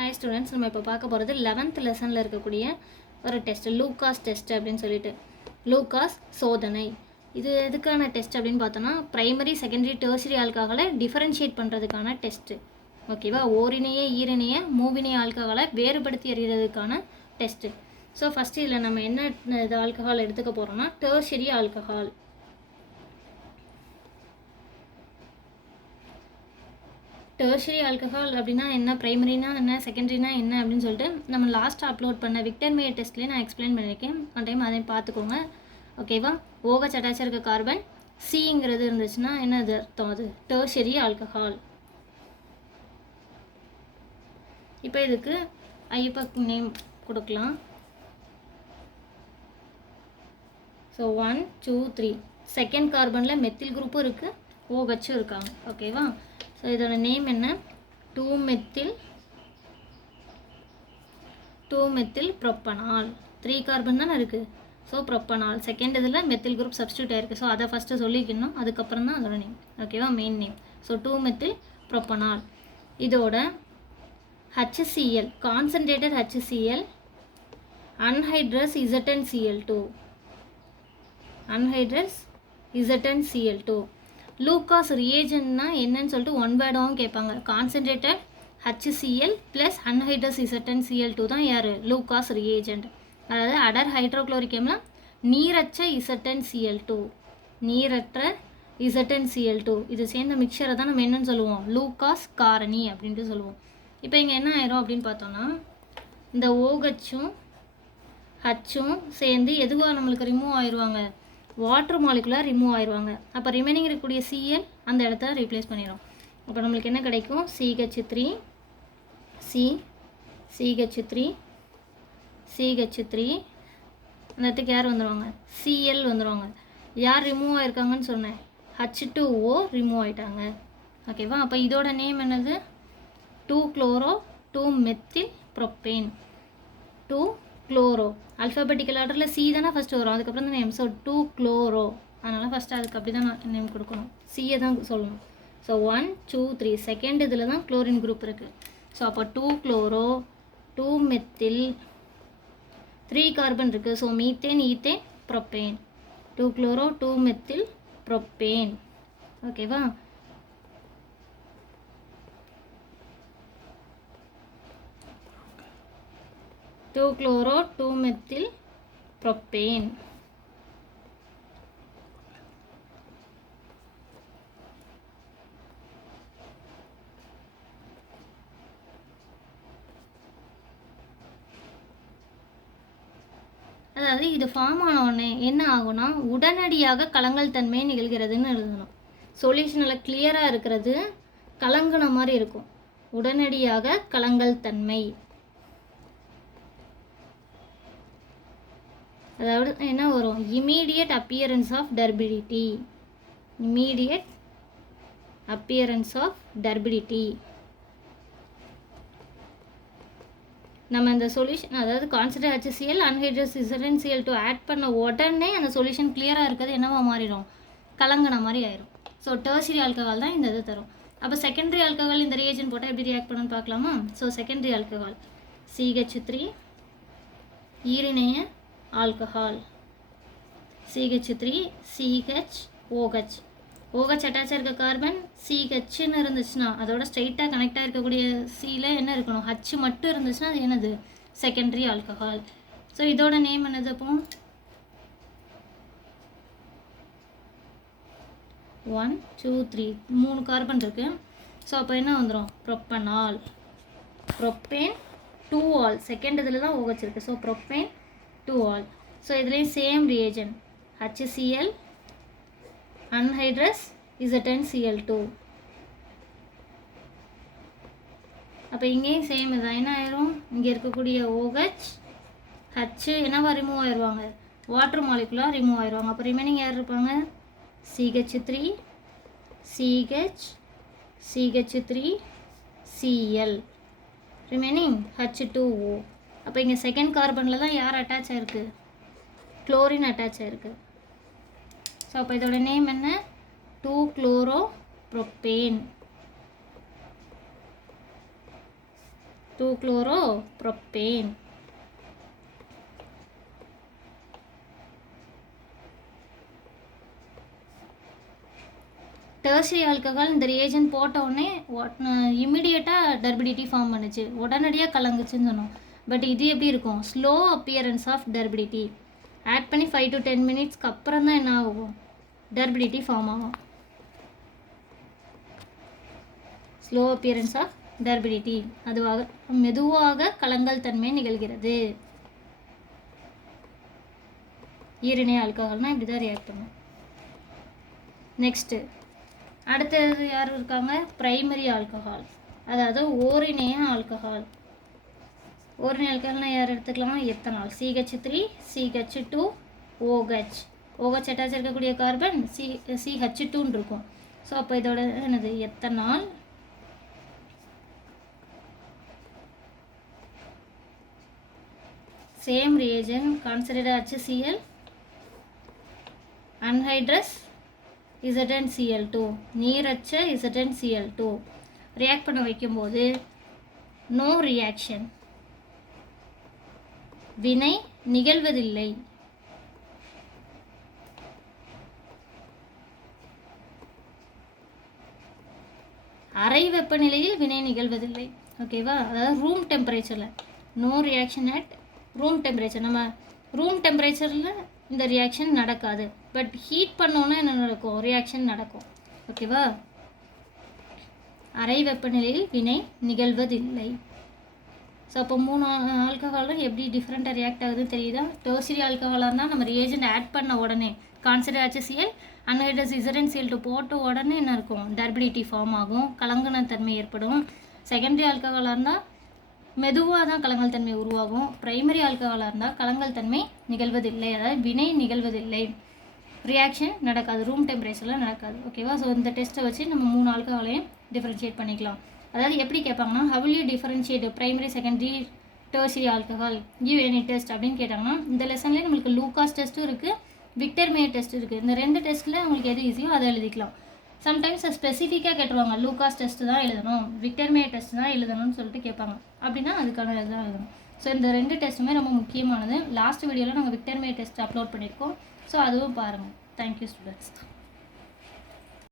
Hi students நம்ம இப்போ பார்க்க போகிறது லெவன்த் லெசனில் இருக்கக்கூடிய ஒரு டெஸ்ட் லூகாஸ் டெஸ்ட் அப்படின்னு சொல்லிட்டு. லூகாஸ் சோதனை. இது எதுக்கான டெஸ்ட் அப்படின்னு பார்த்தோன்னா ப்ரைமரி செகண்டரி டேர்சரி ஆல்கஹாலை டிஃபரன்ஷியேட் பண்ணுறதுக்கான டெஸ்ட்டு ஓகேவா ஓரிணைய ஈரிணைய மூவிணைய ஆல்கஹாலை வேறுபடுத்தி அறிகிறதுக்கான டெஸ்ட்டு ஸோ ஃபஸ்ட்டு இதில் நம்ம என்ன இது ஆல்கஹால் எடுத்துக்க போகிறோம்னா டேர்சரி ஆல்கஹால் டெர்ஷரி ஆல்கஹால் அப்படின்னா என்ன? ப்ரைமரினா என்ன? செகண்டரினா என்ன? அப்படின்னு சொல்லிட்டு நம்ம லாஸ்ட் அப்லோட் பண்ண விக்டர் மேயர் டெஸ்ட்லேயே நான் எக்ஸ்பிளைன் பண்ணியிருக்கேன். ஒன் டைம் அதையும் பார்த்துக்கோங்க. ஓகேவா ஓகச் அட்டாச் இருக்க கார்பன் சிங்கிறது இருந்துச்சுன்னா என்னது அர்த்தம் அது? டெர்ஷரி ஆல்கஹால் இப்போ இதுக்கு ஐயப்பக் நேம் கொடுக்கலாம். So one two three second கார்பனில் methyl குரூப்பும் இருக்குது ஓஹச்சும் இருக்காங்க ஓகேவா ஸோ இதோட நேம் என்ன? Two methyl two methyl propanol three carbon தானே இருக்குது ஸோ ப்ரொப்பனால் செகண்ட் இதில் மெத்தில் குரூப் சப்ஸ்டியூட் ஆயிருக்கு. ஸோ அதை ஃபஸ்ட்டு சொல்லிக்கணும். அதுக்கப்புறம் தான் அதோட நேம் ஓகேவா main name so two methyl propanol இதோட HCl concentrated HCl anhydrous Zn Cl two anhydrous Zn Cl two Lucas ரியேஜன்னா என்னன்னு சொல்லிட்டு ஒன் வேர்டாகவும் கேட்பாங்க. Concentrated HCl plus anhydrous Zn Cl two தான் யார்? லூக்காஸ் ரியேஜென்ட் அதாவது அடர் ஹைட்ரோக்ளோரிக் அமிலம் நீரற்ற இசட்டன் சிஎல் டூ நீரற்ற இசட்டன் சிஎல் டூ இது சேர்ந்த மிக்சரை தான் நம்ம என்னன்னு சொல்லுவோம்? லூக்காஸ் காரணி அப்படின்ட்டு சொல்லுவோம். இப்போ இங்கே என்ன ஆயிரும் அப்படின்னு பார்த்தோன்னா இந்த ஓகச்சும் ஹச்சும் சேர்ந்து எதுவாக நம்மளுக்கு ரிமூவ் ஆயிடுவாங்க வாட்டர் மாலிகுலாக ரிமூவ் ஆயிடுவாங்க அப்போ ரிமைனிங் இருக்கக்கூடிய சிஎல் அந்த இடத்த ரீப்ளேஸ் பண்ணிடும் அப்போ நம்மளுக்கு என்ன கிடைக்கும்? CH three C CH three CH three அந்த இடத்துக்கு யார் வந்துடுவாங்க சிஎல் வந்துடுவாங்க யார் ரிமூவ் ஆயிருக்காங்கன்னு சொன்னேன். ஹச் டூ ஓ ரிமூவ் ஆயிட்டாங்க. ஓகேவா அப்போ இதோட நேம் என்னது? Two chloro two methyl propane two chloro alphabetical ஆர்டரில் சி தானே ஃபஸ்ட்டு வரும். அதுக்கப்புறம் தான் நேம் ஸோ டூ குளோரோ அதனால் ஃபஸ்ட்டு அதுக்கு அப்படி தான் நான் நேம் கொடுக்கணும். சியை தான் சொல்லணும். So one two three second இதில் தான் குளோரின் குரூப் இருக்குது ஸோ அப்போ two chloro two methyl three carbon இருக்குது so methane ethane propane two chloro two methyl propane ஓகேவா two chloro two methyl propane அதாவது இது ஃபார்ம் ஆன உடனே என்ன ஆகும்னா உடனடியாக கலங்கல் தன்மை நிகழ்கிறதுன்னு எழுதணும். சொல்யூஷனில் கிளியராக இருக்கிறது கலங்குன மாதிரி இருக்கும். உடனடியாக கலங்கல் தன்மை. அதாவது என்ன வரும்? Immediate appearance of turbidity immediate appearance of turbidity நம்ம இந்த சொல்யூஷன் அதாவது consider HCl anhydrous ZnCl two add பண்ண உடனே அந்த சொல்யூஷன் கிளியராக இருக்கிறது என்னவா மாறிடும்? கலங்கின மாதிரி ஆயிரும். ஸோ டெர்சரி ஆல்கஹால் தான் இந்த இது தரும். அப்போ செகண்டரி ஆல்கஹால் இந்த ரியேஜன் போட்டால் எப்படி ரியாக்ட் பண்ணுன்னு பார்க்கலாமா? So secondary alcohol CH three ஈரிணைய alcohol CH three CH OH OH attach இருக்க கார்பன் சிஹெச்னு இருந்துச்சுன்னா அதோட ஸ்ட்ரைட்டாக கனெக்டாக இருக்கக்கூடிய சியில் என்ன இருக்கணும்? ஹச் மட்டும் இருந்துச்சுன்னா அது என்னது? செகண்டரி ஆல்கஹால் ஸோ இதோட நேம் என்னது அப்போ? ஒன் டூ த்ரீ மூணு கார்பன் இருக்கு. ஸோ அப்போ என்ன வந்துடும் propanol propane two ol second இதில் தான் ஓஹெச் இருக்குது so propane two ol so இதுலேயும் same reagent HCl anhydrous Zn Cl two அப்போ இங்கேயும் சேம் இதான் என்ன ஆயிரும்? இங்கே இருக்கக்கூடிய ஓஹெச் ஹச்சு என்னவா ரிமூவ் ஆயிடுவாங்க வாட்டர் மாலிகுலாக ரிமூவ் ஆயிடுவாங்க அப்போ ரிமைனிங் யார் இருப்பாங்க? CH three CH CH three Cl remaining H two O அப்போ இங்கே செகண்ட் கார்பனில் தான் யார் அட்டாச் ஆயிருக்கு? குளோரின் அட்டாச் ஆயிருக்கு. ஸோ அப்போ இதோட நேம் என்ன? Two chloro propane two chloro propane tertiary alcohol இந்த ரியேஜன் போட்ட உடனே இமிடியேட்டாக டர்பிடிட்டி ஃபார்ம் பண்ணுச்சு. உடனடியாக கலங்குச்சுன்னு சொன்னோம். பட் இது எப்படி இருக்கும்? Slow appearance of turbidity add பண்ணி ஃபைவ் டு டென் மினிட்ஸ்க்கு அப்புறம் தான் என்ன ஆகும்? டர்பிடிட்டி ஃபார்ம் ஆகும். ஸ்லோ அப்பியரன்ஸ் ஆஃப் டர்பிடிட்டி அதுவாக மெதுவாக கலங்கல் தன்மை நிகழ்கிறது. ஈரணை ஆல்கஹால்னால் இப்படி தான் ரியாக்ட் பண்ணும். நெக்ஸ்ட்டு அடுத்தது யார் இருக்காங்க? ப்ரைமரி ஆல்கஹால் அதாவது ஓரிணைய ஆல்கஹால் ஒரு ஆல்கஹால்னால் யார் எடுத்துக்கலாம்? Ethanol? CH three CH two OH OH attach இருக்கக்கூடிய கார்பன் சி சிஹெச் டூன்னு இருக்கும். ஸோ அப்போ இதோட என்னது? Ethanol? Same reagent considered HCl anhydrous ZnCl2 நீரச்ச ZnCl2 ரியாக்ட் பண்ண வைக்கும்போது நோ ரியாக்ஷன் வினை நிகழ்வதில்லை. அறை வெப்பநிலையில் வினை நிகழ்வதில்லை. ஓகேவா அதாவது ரூம் டெம்பரேச்சரில் no reaction at room temperature நம்ம ரூம் டெம்பரேச்சரில் இந்த ரியாக்ஷன் நடக்காது. பட் ஹீட் பண்ணோன்னா என்ன நடக்கும்? ரியாக்ஷன் நடக்கும். ஓகேவா அறை வெப்பநிலையில் வினை நிகழ்வதில்லை. ஸோ அப்போ மூணு ஆல்கஹாலும் எப்படி டிஃப்ரெண்ட்டாக ரியாக்ட் ஆகுதுன்னு தெரியுதா? டோசிரி ஆல்கஹாலாக இருந்தால் நம்ம ரியேஜென்ட் ஆட் பண்ண உடனே கான்சிடர் HCl அன்ஹைட்ரஸ் சீல்ட்டு போட்ட உடனே என்ன இருக்கும்? டர்பிலிட்டி ஃபார்ம் ஆகும் கலங்கன தன்மை ஏற்படும். செகண்டரி ஆல்கஹாலாக இருந்தால் மெதுவாக தான் கலங்கல் தன்மை உருவாகும். பிரைமரி ஆல்கஹாலாக இருந்தால் கலங்கல் தன்மை நிகழ்வதில்லை. அதாவது வினை நிகழ்வதில்லை. ரியாக்ஷன் நடக்காது. ரூம் டெம்பரேச்சரில் நடக்காது. ஓகேவா ஸோ இந்த டெஸ்ட்டை வச்சு நம்ம மூணு ஆல்கஹாலையும் டிஃப்ரென்ஷியேட் பண்ணிக்கலாம். அதாவது எப்படி கேட்பாங்கன்னா how will primary secondary tertiary alcohol give any test அப்படின்னு கேட்டாங்கன்னா இந்த லெசன்லேயே நம்மளுக்கு லூகாஸ் டெஸ்ட்டும் இருக்குது விக்டர் மே டெஸ்ட் இருக்குது இந்த ரெண்டு டெஸ்ட்டில் உங்களுக்கு எது ஈஸியோ அதை எழுதிக்கலாம். சம்டைம்ஸ் ஸ்பெசிஃபிக்காக கேட்டுருவாங்க லூகாஸ் டெஸ்ட் தான் எழுதணும் விக்டர்மே டெஸ்ட் தான் எழுதணும்னு சொல்லிட்டு கேட்பாங்க. அப்படின்னா அதுக்கான இதுதான் எழுதணும். ஸோ இந்த ரெண்டு டெஸ்ட்டுமே ரொம்ப முக்கியமானது. லாஸ்ட் வீடியோவில் நாங்கள் விக்டர்மே டெஸ்ட் அப்லோட் பண்ணியிருக்கோம். ஸோ அதுவும் பாருங்கள் தேங்க்யூ ஸ்டூடெண்ட்ஸ்